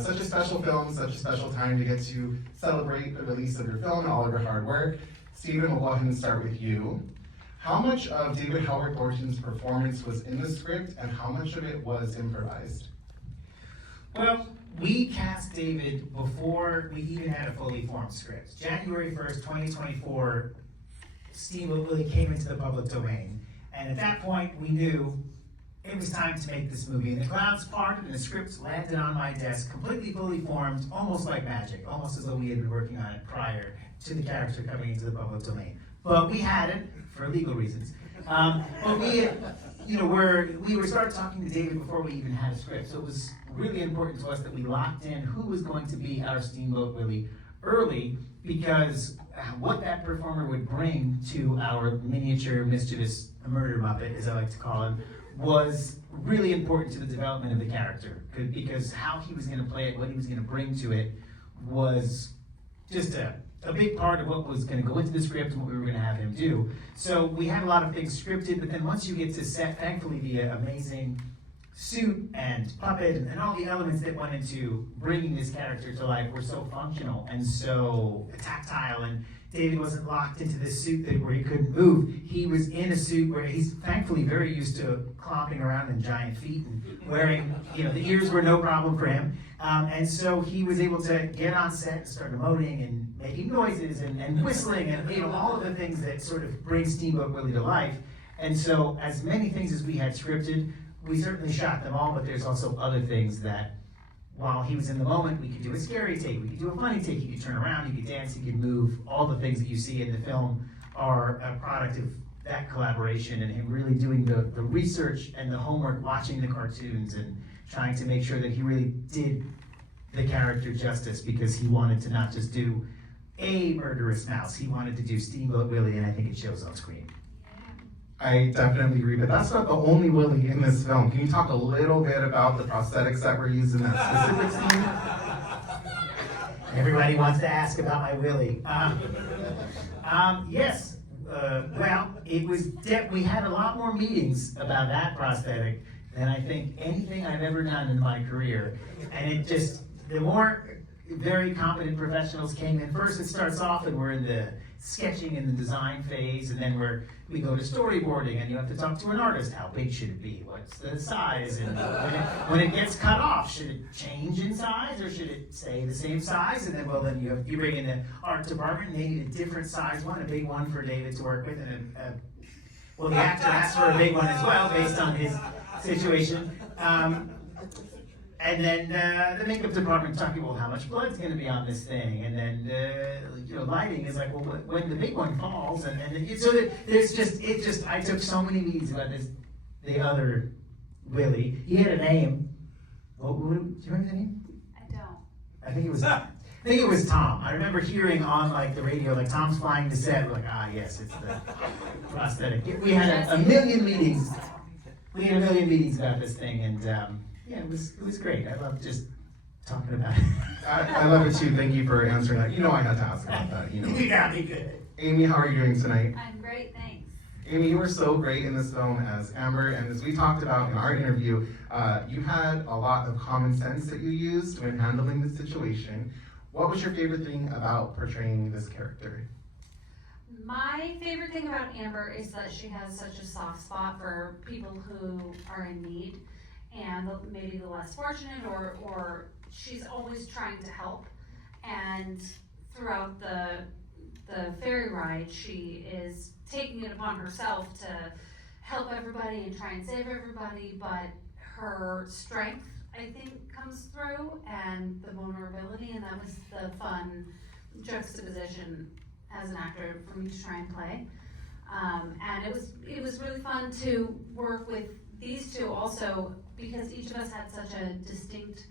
Such a special film, such a special time to get to celebrate the release of your film and all of your hard work. Steven, we'll go ahead and start with you. How much of David Howard Thornton's performance was in the script, and how much of it was improvised? Well, we cast David before we even had a fully formed script. January 1st, 2024, Steven really came into the public domain. And at that point, we knew it was time to make this movie. And the clouds parted and the script landed on my desk, completely fully formed, almost like magic, almost as though we had been working on it prior to the character coming into the public domain. But we had it for legal reasons. But we started talking to David before we even had a script. So it was really important to us that we locked in who was going to be our Steamboat Willie early, because what that performer would bring to our miniature mischievous murder muppet, as I like to call him, was really important to the development of the character. Because how he was going to play it, what he was going to bring to it, was just a big part of what was going to go into the script and what we were going to have him do. So we had a lot of things scripted, but then once you get to set, thankfully the amazing suit and puppet and all the elements that went into bringing this character to life were so functional and so tactile, and David wasn't locked into this suit where he couldn't move. He was in a suit where he's thankfully very used to clomping around in giant feet and wearing, the ears were no problem for him. And so he was able to get on set and start emoting and making noises and whistling and all of the things that sort of bring Steamboat Willie to life. And so as many things as we had scripted, we certainly shot them all, but there's also other things that while he was in the moment, we could do a scary take, we could do a funny take, you could turn around, you could dance, you could move. All the things that you see in the film are a product of that collaboration and him really doing the research and the homework, watching the cartoons and trying to make sure that he really did the character justice, because he wanted to not just do a murderous mouse, he wanted to do Steamboat Willie, and I think it shows on screen. I definitely agree, but that's not the only Willie in this film. Can you talk a little bit about the prosthetics that were used in that specific scene? Everybody wants to ask about my Willie. Yes. Well, it was. We had a lot more meetings about that prosthetic than I think anything I've ever done in my career, and it just the more very competent professionals came in. First, it starts off, and we're in the sketching and the design phase, and then we go to storyboarding, and you have to talk to an artist. How big should it be? What's the size? And when it gets cut off, should it change in size or should it stay the same size? And then you bring in the art department, and they need a different size one, a big one for David to work with, and the actor asked for a big one as well based on his situation. And then the makeup department talking, well, how much blood's going to be on this thing? And then lighting is like, well, when the big one falls, and so there's I took so many meetings about this. The other Willie, he had a name. Do you remember the name? I don't. I think it was Tom. I remember hearing on the radio, Tom's flying to set. We're like, yes, it's the prosthetic. We had a million meetings. We had a million meetings about this thing, and yeah, it was great. I love just talking about it. I love it too. Thank you for answering that. I had to ask about that. You got me good. Amy, how are you doing tonight? I'm great, thanks. Amy, you were so great in this film as Amber, and as we talked about in our interview, you had a lot of common sense that you used when handling the situation. What was your favorite thing about portraying this character? My favorite thing about Amber is that she has such a soft spot for people who are in need and maybe the less fortunate, or she's always trying to help. And throughout the ferry ride, she is taking it upon herself to help everybody and try and save everybody, but her strength, I think, comes through, and the vulnerability, and that was the fun juxtaposition as an actor for me to try and play. And it was really fun to work with these two also, because each of us had such a distinct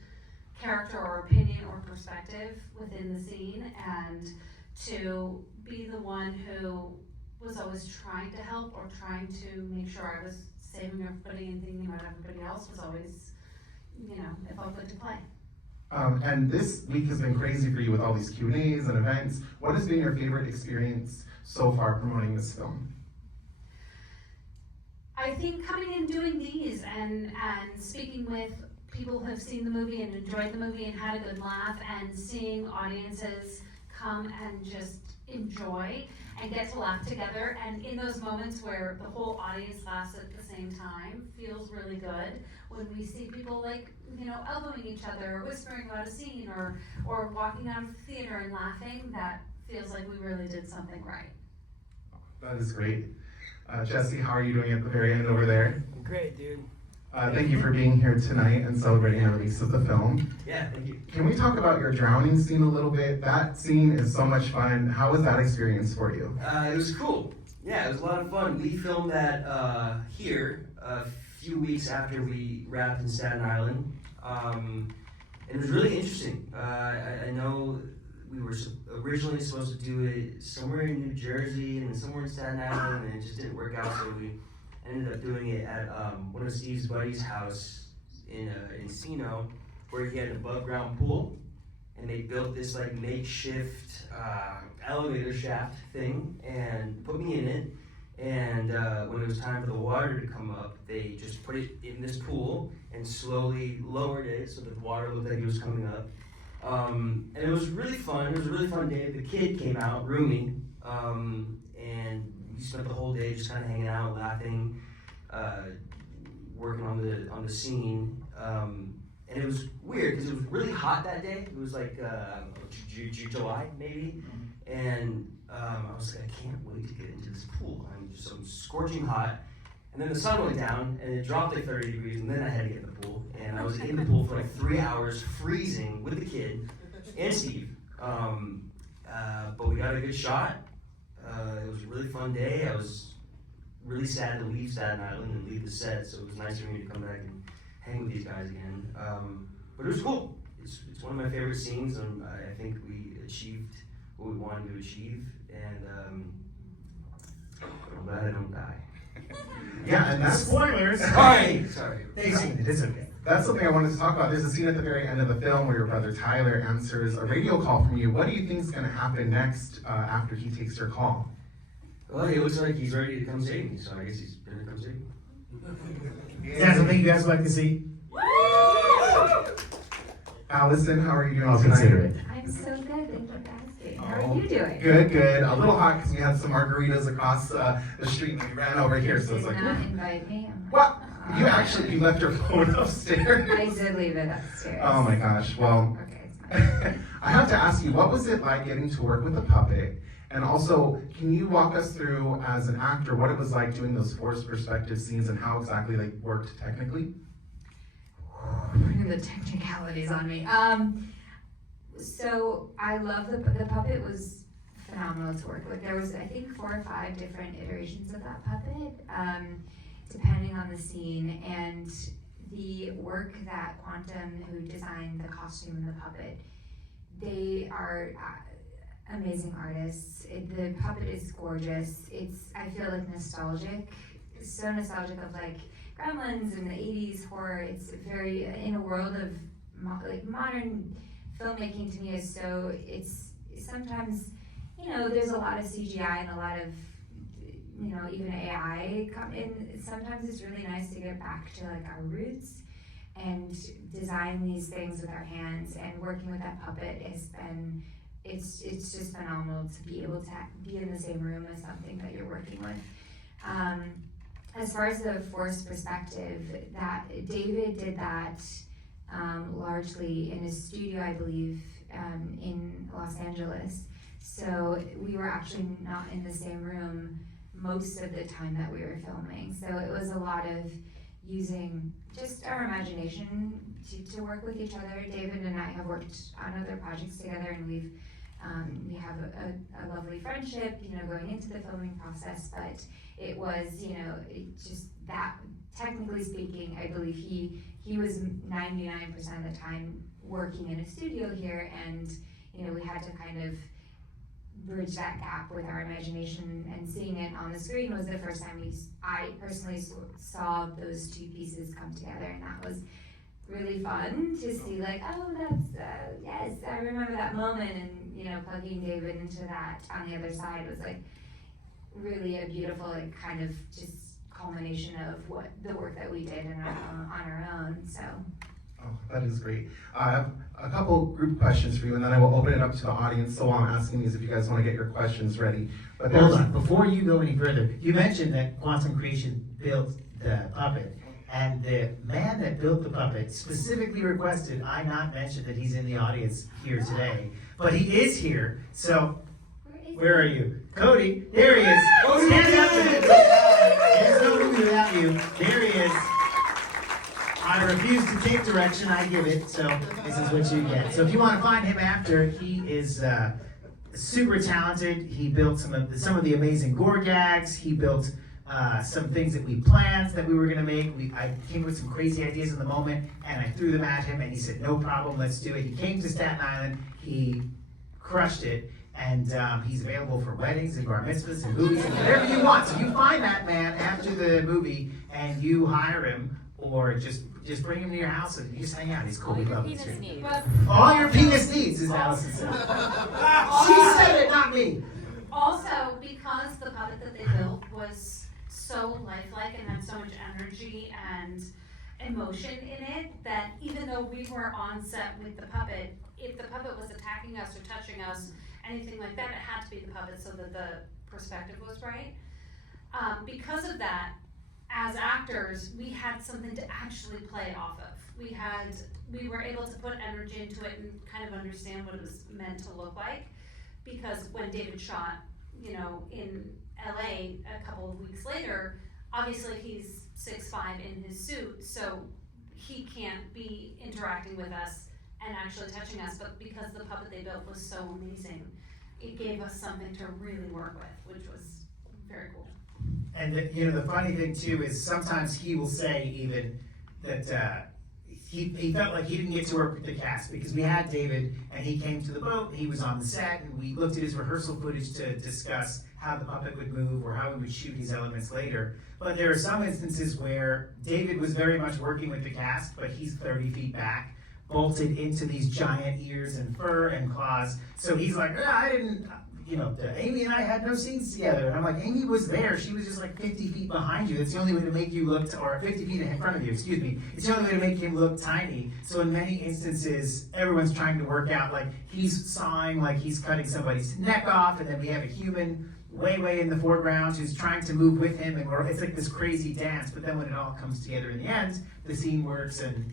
character or opinion or perspective within the scene, and to be the one who was always trying to help or trying to make sure I was saving everybody and thinking about everybody else was always, it felt good to play. And this week has been crazy for you with all these Q&As and events. What has been your favorite experience so far promoting this film? I think coming and doing these and speaking with people who have seen the movie and enjoyed the movie and had a good laugh, and seeing audiences come and just enjoy and get to laugh together, and in those moments where the whole audience laughs at the same time feels really good. When we see people like, you know, elbowing each other or whispering about a scene or walking out of the theater and laughing, that feels like we really did something right. That is great. Jesse, how are you doing at the very end over there? Great, dude. Thank you for being here tonight and celebrating the release of the film. Yeah, thank you. Can we talk about your drowning scene a little bit? That scene is so much fun. How was that experience for you? It was cool. Yeah, it was a lot of fun. We filmed that here a few weeks after we wrapped in Staten Island. And it was really interesting. I know we were originally supposed to do it somewhere in New Jersey and then somewhere in Staten Island, and it just didn't work out, so we ended up doing it at one of Steve's buddies' house in Encino, where he had an above ground pool, and they built this like makeshift elevator shaft thing and put me in it. And when it was time for the water to come up, they just put it in this pool and slowly lowered it so that the water looked like it was coming up. And it was really fun. It was a really fun day. The kid came out, Rumi, and we spent the whole day just kind of hanging out, laughing, working on the scene. And it was weird because it was really hot that day. It was like July maybe, and I was like, I can't wait to get into this pool. I'm scorching hot. And then the sun went down and it dropped like 30 degrees, and then I had to get in the pool. And I was in the pool for like 3 hours, freezing with the kid and Steve. But we got a good shot. It was a really fun day. I was really sad to leave Staten Island and leave the set, so it was nice for me to come back and hang with these guys again. But it was cool. It's one of my favorite scenes, and I think we achieved what we wanted to achieve. And I'm glad I don't die. Yeah, and that's Spoilers! Sorry. They've seen it, it's okay. That's something I wanted to talk about. There's a scene at the very end of the film where your brother Tyler answers a radio call from you. What do you think is going to happen next after he takes your call? Well, it looks like he's ready to come save me, so I guess he's gonna come save me. Is that something you guys would like to see? Allison, how are you doing I'll tonight? consider it. I'm so good, thank you for asking. How Oh, are you doing? Good, good. A little hot because we had some margaritas across the street and we ran over here, so it's Did like, not invite me. I'm like, what? You "Oh." actually left your phone upstairs. I did leave it upstairs. Oh my gosh, well, Okay, it's fine. I have to ask you, what was it like getting to work with a puppet? And also, can you walk us through, as an actor, what it was like doing those forced perspective scenes and how exactly they worked technically? Putting the technicalities on me. So I love the puppet was phenomenal to work with. There was, I think, 4 or 5 different iterations of that puppet, depending on the scene. And the work that Quantum, who designed the costume and the puppet, they are amazing artists. The puppet is gorgeous. I feel like nostalgic. So nostalgic of like Gremlins and the 80s horror. It's very, in a world of modern filmmaking, to me is so, it's sometimes, there's a lot of CGI and a lot of, even AI and sometimes it's really nice to get back to like our roots and design these things with our hands, and working with that puppet has been, it's just phenomenal to be able to be in the same room as something that you're working with. As far as the forced perspective, that David did that largely in his studio, I believe, in Los Angeles. So we were actually not in the same room most of the time that we were filming. So it was a lot of using just our imagination to work with each other. David and I have worked on other projects together, and we have a lovely friendship, going into the filming process. But it was, just that, technically speaking, I believe he was 99% of the time working in a studio here, and we had to kind of bridge that gap with our imagination, and seeing it on the screen was the first time I personally saw those two pieces come together, and that was really fun to see, like, oh, that's, yes, I remember that moment, and, plugging David into that on the other side was, like, really a beautiful, like, kind of just culmination of what the work that we did on our own, so. Oh, that is great. I have a couple group questions for you, and then I will open it up to the audience. So while I'm asking these, if you guys want to get your questions ready. But Hold there's on, before you go any further, you mentioned that Quantum Creation built the puppet, and the man that built the puppet specifically requested I not mention that he's in the audience here today, but he is here, so where are you? Cody, there he is. Stand up to him. There's no movie without you. There he is. I refuse to take direction, I give it, so this is what you get. So if you want to find him after, he is super talented. He built some of the amazing gore gags. He built some things that we planned that we were going to make. I came up with some crazy ideas in the moment, and I threw them at him, and he said, no problem, let's do it. He came to Staten Island. He crushed it. And he's available for weddings and bar mitzvahs and movies and whatever you want. So you find that man after the movie and you hire him, or just bring him to your house and you just hang out. He's cool. We love him. But All your penis needs, as Allison said. She said it, not me. also, because the puppet that they built was so lifelike and had so much energy and emotion in it, that even though we were on set with the puppet, if the puppet was attacking us or touching us, anything like that, it had to be the puppet so that the perspective was right. Because of that, as actors, we had something to actually play off of. We were able to put energy into it and kind of understand what it was meant to look like. Because when David shot, in LA a couple of weeks later, obviously he's 6'5" in his suit, so he can't be interacting with us and actually touching us, but because the puppet they built was so amazing, it gave us something to really work with, which was very cool. And the funny thing too is sometimes he will say even that he felt like he didn't get to work with the cast because we had David and he came to the boat, he was on the set, and we looked at his rehearsal footage to discuss how the puppet would move or how we would shoot these elements later. But there are some instances where David was very much working with the cast, but he's 30 feet back, bolted into these giant ears and fur and claws. So he's like, I didn't, Amy and I had no scenes together. And I'm like, Amy was there. She was just like 50 feet behind you. That's the only way to make you look, or 50 feet in front of you, excuse me. It's the only way to make him look tiny. So in many instances, everyone's trying to work out, like he's sawing, like he's cutting somebody's neck off, and then we have a human way in the foreground who's trying to move with him, and it's like this crazy dance. But then when it all comes together in the end, the scene works, and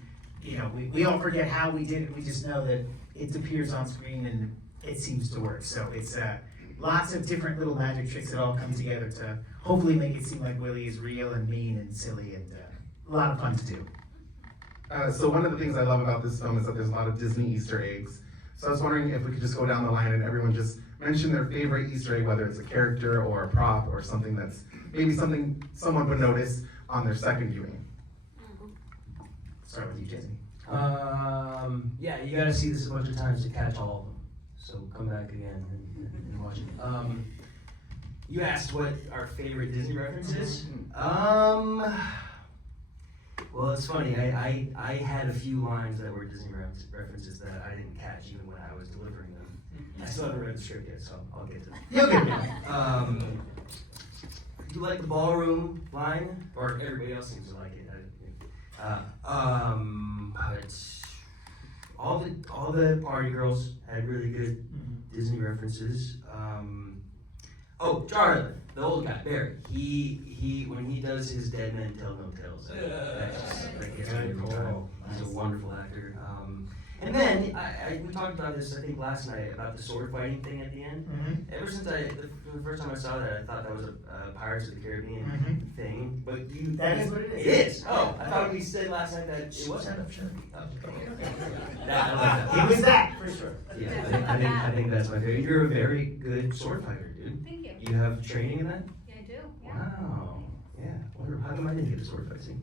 we all forget how we did it. We just know that it appears on screen and it seems to work. So it's lots of different little magic tricks that all come together to hopefully make it seem like Willie is real and mean and silly and a lot of fun to do. So one of the things I love about this film is that there's a lot of Disney Easter eggs. So I was wondering if we could just go down the line and everyone just mention their favorite Easter egg, whether it's a character or a prop or something that's maybe something someone would notice on their second viewing. Start with you, Jesse. Yeah, you gotta see this a bunch of times to catch all of them. So come back again and watch it. You asked what our favorite Disney reference is. Well, it's funny. I had a few lines that were Disney references that I didn't catch even when I was delivering them. I still haven't read the script yet, so I'll get to them. You'll get it. Do you like the ballroom line? Or everybody else seems to like it. But all the party girls had really good Disney references. Charlie, the old guy, Barry. He when he does his Dead Men Tell No Tales, that gets me every time. He's a wonderful actor. And then we talked about this I think last night about the sword fighting thing at the end. Ever since the first time I saw that, I thought that was a Pirates of the Caribbean thing. But that is what it is. It is. Oh, I thought we said last night that it wasn't. It was that for sure. Yeah, I think that's my favorite. You're a very good sword fighter, dude. Thank you. You have training in that? Yeah, I do. Yeah. Wow. Yeah. Wonder how come I didn't get a sword fight scene?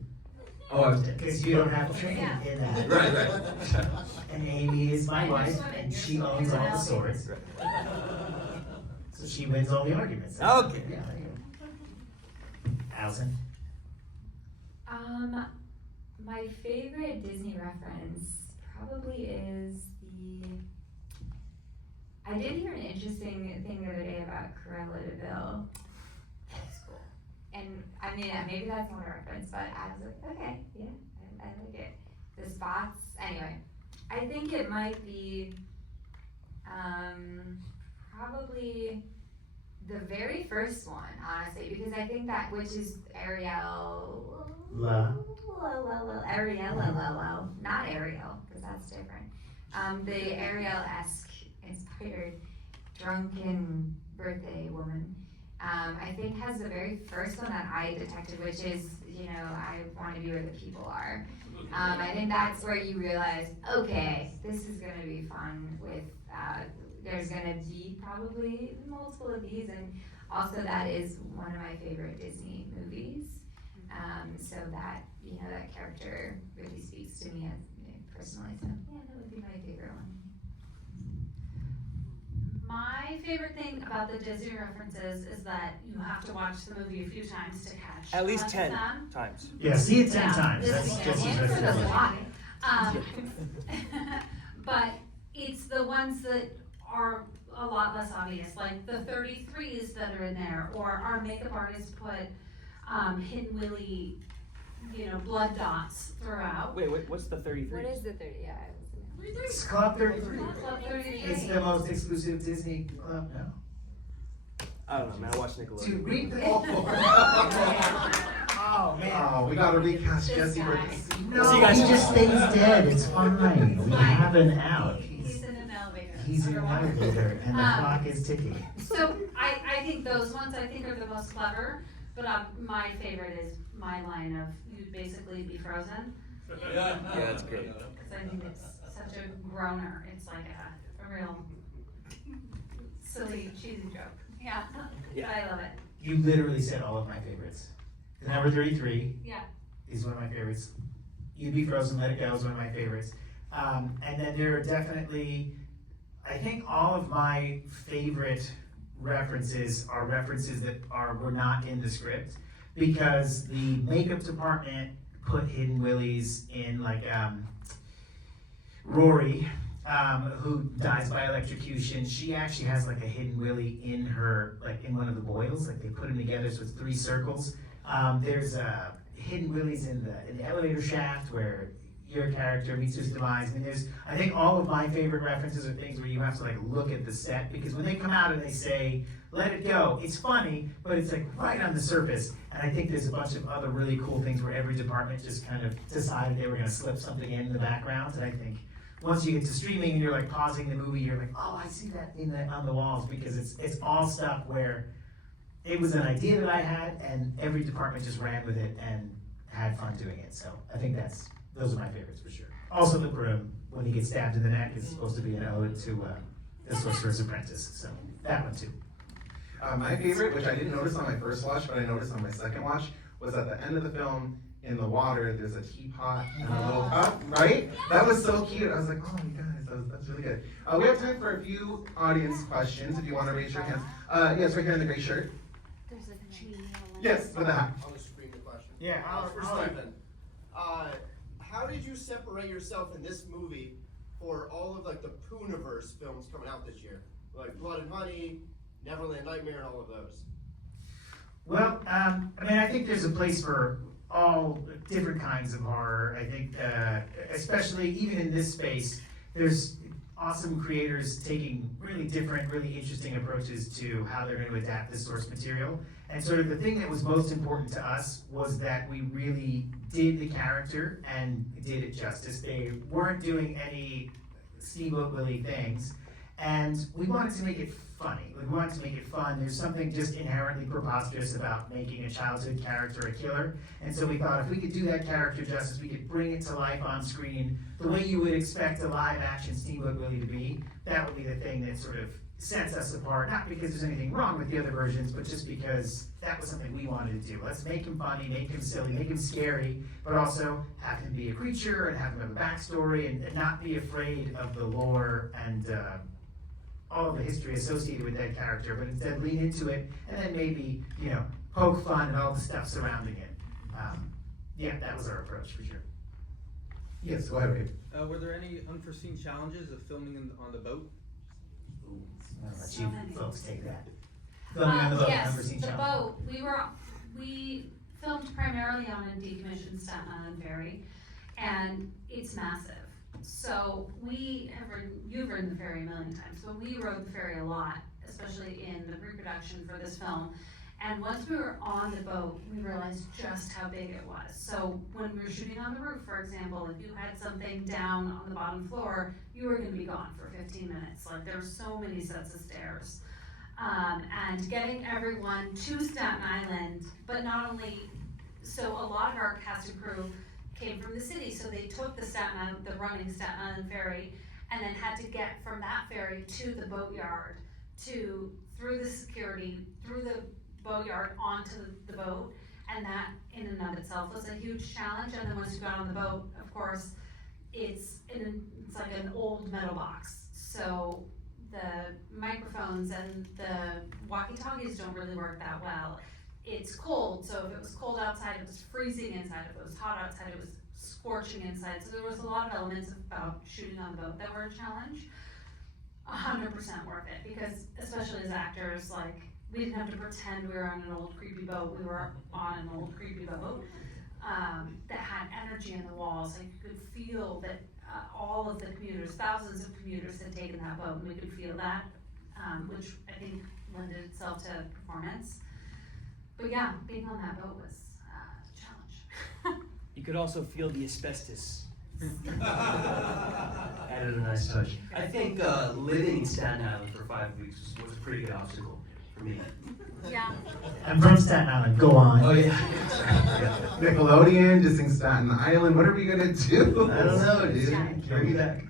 Oh, I was dead. Because you don't have training Yeah. in that. Right. And Amy is my wife, and she owns all the swords. Right. So she wins all the arguments. Okay. Yeah, there you go. Allison? My favorite Disney reference probably is I did hear an interesting thing the other day about Cruella de Vil. And I mean, maybe that's not a reference, but I was like, okay, yeah, I like it. the spots, anyway, I think it might be, probably the very first one, honestly, because I think that, which is Ariel. Ariel, not Ariel, because that's different. The Ariel-esque inspired drunken birthday woman, I think has the very first one that I detected, which is, I want to be where the people are. I think that's where you realize, okay, this is gonna be fun with, there's gonna be probably multiple of these, and also that is one of my favorite Disney movies. So that, that character really speaks to me personally, so yeah, that would be my favorite one. My favorite thing about the Disney references is that you have to watch the movie a few times to catch At least 10 them. times. Yeah, see it 10 Yeah, times, this that's is Jesse's the answer recommendation. to why. But it's the ones that are a lot less obvious, like the 33s that are in there, or our makeup artist put Hidden Willy, blood dots throughout. Wait, what's the 33? What is the 30? Yeah, It's Club 33. Club 33. It's the most exclusive Disney club now. I don't know, man. I watch To Nickelodeon. read the. Oh, man. Oh, we gotta recast This Jesse for guy. this. No, See you guys. he just stays dead, it's fine, we have an out. He's in an elevator. He's in an elevator and the clock is ticking. So I think those ones are the most clever, but my favorite is my line of you basically be frozen. Yeah, that's great. Because I think it's such a groaner. It's like a real silly, cheesy joke. Yeah, but I love it. You literally said all of my favorites. The number 33 Yeah. is one of my favorites. You'd Be Frozen, Let It Go is one of my favorites. And then there are definitely, I think all of my favorite references are references that were not in the script, because the makeup department put Hidden Willies in, like, Rory, who dies by electrocution. She actually has like a Hidden Willy in her, like in one of the boils, like they put them together so it's 3 circles. There's Hidden Willies in the elevator shaft where your character meets his demise. I mean, I think all of my favorite references are things where you have to like look at the set, because when they come out and they say, let it go, it's funny, but it's like right on the surface. And I think there's a bunch of other really cool things where every department just kind of decided they were gonna slip something in the background. And I think once you get to streaming and you're like pausing the movie, you're like, oh, I see that on the walls, because it's all stuff where it was an idea that I had and every department just ran with it and had fun doing it. So I think those are my favorites for sure. Also the groom, when he gets stabbed in the neck, is supposed to be an ode to the Sorcerer's Apprentice, so that one too. My favorite, which I didn't notice on my first watch, but I noticed on my second watch, was at the end of the film, in the water, there's a teapot and a little cup, right? That was so cute. I was like, oh, you guys, that's really good. We have time for a few audience questions, if you want to raise your hands. Yes, right here in the gray shirt. There's a genie. Yes, with a hat. I'll just screen the question. Yeah, for Steven. How did you separate yourself in this movie for all of like the Pooniverse films coming out this year? Like Blood and Honey, Neverland Nightmare, and all of those. Well, I think there's a place for all different kinds of horror. I think, especially even in this space, there's awesome creators taking really different, really interesting approaches to how they're going to adapt this source material. And sort of the thing that was most important to us was that we really did the character and did it justice. They weren't doing any Steamboat Willie things. And we wanted to make it funny. We wanted to make it fun. There's something just inherently preposterous about making a childhood character a killer. And so we thought if we could do that character justice, we could bring it to life on screen the way you would expect a live action Steamboat Willie to be. That would be the thing that sort of sets us apart. Not because there's anything wrong with the other versions, but just because that was something we wanted to do. Let's make him funny, make him silly, make him scary, but also have him be a creature and have him have a backstory and not be afraid of the lore and all of the history associated with that character, but instead lean into it and then maybe, poke fun and all the stuff surrounding it. Yeah, that was our approach for sure. Yes, go ahead, Ray. Were there any unforeseen challenges of filming on the boat? I'll let you folks take that. Filming on the boat, Yes, unforeseen the challenge. boat, we filmed primarily on a decommissioned Staten Island ferry. and it's massive. So you've ridden the ferry a million times, but we rode the ferry a lot, especially in the pre-production for this film. And once we were on the boat, we realized just how big it was. So when we were shooting on the roof, for example, if you had something down on the bottom floor, you were gonna be gone for 15 minutes. Like, there were so many sets of stairs. And getting everyone to Staten Island, but not only, so a lot of our cast and crew came from the city, so they took the running Staten Island ferry, and then had to get from that ferry to the boatyard, through the security, through the boatyard onto the boat, and that in and of itself was a huge challenge. And then once you got on the boat, of course, it's like an old metal box, so the microphones and the walkie-talkies don't really work that well. It's cold, so if it was cold outside, it was freezing inside. If it was hot outside, it was scorching inside. So there was a lot of elements about shooting on the boat that were a challenge. 100% worth it, because especially as actors, like, we didn't have to pretend we were on an old creepy boat. We were on an old creepy boat that had energy in the walls. Like, you could feel that all of the commuters, thousands of commuters had taken that boat, and we could feel that, which I think lended itself to performance. But yeah, being on that boat was a challenge. You could also feel the asbestos. Added a nice touch. I think living in Staten Island for 5 weeks was a pretty good obstacle for me. Yeah. I'm from Staten Island, go on. Oh yeah. Nickelodeon, just in Staten Island, what are we gonna do? I don't know, dude. Bring me back.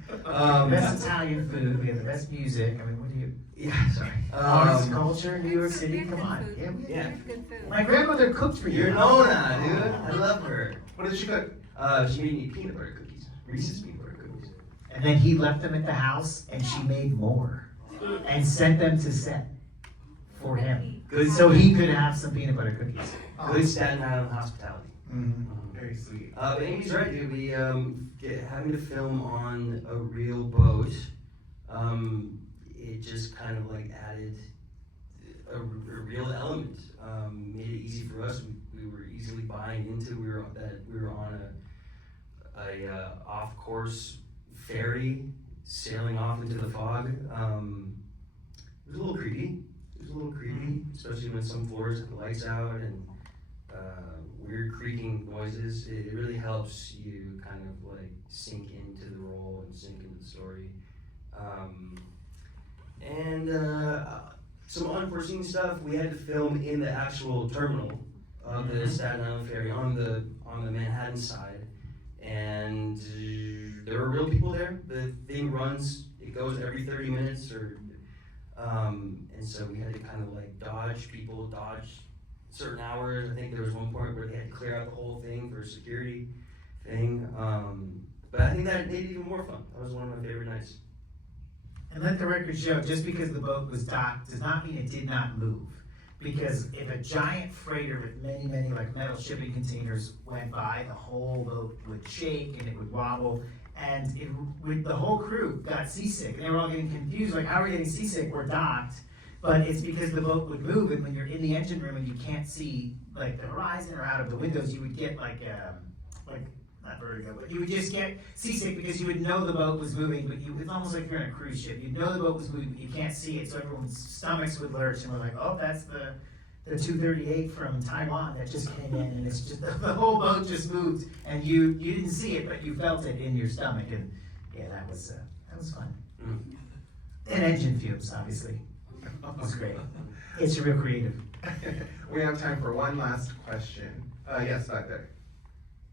Best Italian food, we have the best music, I mean, what do you, Yeah, sorry. arts, culture, New York City, come on. Yeah, Yeah. my grandmother cooked for you. You're Nona, dude. I love her. What did she cook? She made me peanut butter cookies. Reese's peanut butter cookies. And then he left them at the house, and she made more, and sent them to set for him. Good, So he could have some peanut butter cookies. good Staten Island hospitality. Very sweet. But Amy's right, dude. We having to film on a real boat. It just kind of like added a real element. Made it easy for us. We were easily buying into. We were on a off course ferry sailing off into the fog. It was a little creepy. Especially when some floors have the lights out and weird creaking noises. It really helps you kind of like sink into the role and sink into the story. Some unforeseen stuff. We had to film in the actual terminal of the Staten Island ferry on the Manhattan side, and there were real people there. The thing runs. It goes every 30 minutes and so we had to kind of like dodge certain hours. I think there was one point where they had to clear out the whole thing for a security thing. But I think that made it even more fun. That was one of my favorite nights. And let the record show, just because the boat was docked does not mean it did not move. Because if a giant freighter with many, many like metal shipping containers went by, the whole boat would shake and it would wobble. And the whole crew got seasick. And they were all getting confused, like, how are we getting seasick? We're docked. But it's because the boat would move, and when you're in the engine room and you can't see like the horizon or out of the windows, you would get like not vertigo, but you would just get seasick because you would know the boat was moving, but it's almost like you're in a cruise ship. You'd know the boat was moving, but you can't see it, so everyone's stomachs would lurch, and we're like, oh, that's the 238 from Taiwan that just came in, and it's just the whole boat just moved, and you didn't see it, but you felt it in your stomach, and yeah, that was fun. And engine fumes, obviously. It was great. It's real creative. We have time for one last question. Yes, back there.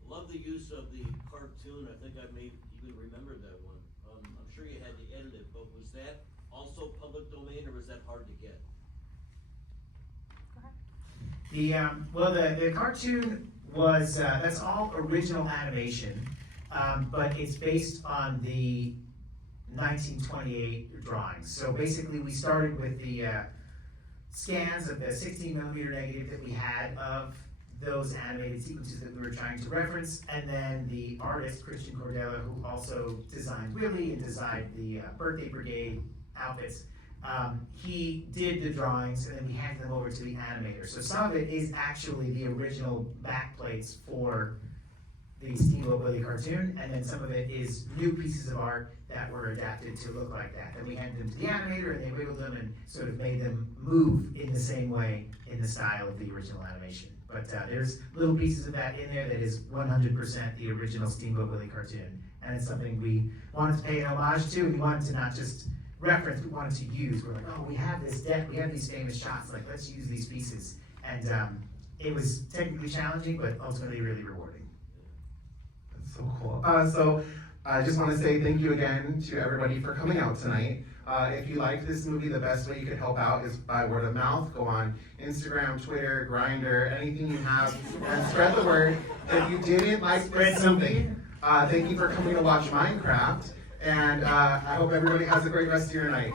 Love the use of the cartoon. I think I may even remember that one. I'm sure you had to edit it, but was that also public domain, or was that hard to get? The cartoon was that's all original animation, but it's based on the 1928 drawings. So basically, we started with the scans of the 16mm negative that we had of those animated sequences that we were trying to reference, and then the artist Christian Cordella, who also designed Willie and designed the Birthday Brigade outfits, he did the drawings, and then we handed them over to the animator. So some of it is actually the original backplates for the Steamboat Willie cartoon, and then some of it is new pieces of art that were adapted to look like that. And we handed them to the animator, and they wiggled them and sort of made them move in the same way in the style of the original animation. But there's little pieces of that in there that is 100% the original Steamboat Willie cartoon. And it's something we wanted to pay an homage to, and we wanted to not just reference, we wanted to use. We're like, oh, we have this deck, we have these famous shots, like let's use these pieces. And it was technically challenging, but ultimately really rewarding. That's so cool. So I just want to say thank you again to everybody for coming out tonight. If you like this movie, the best way you could help out is by word of mouth. Go on Instagram, Twitter, Grindr, anything you have, and spread the word. If you didn't like this movie, thank you for coming to watch Minecraft, and I hope everybody has a great rest of your night.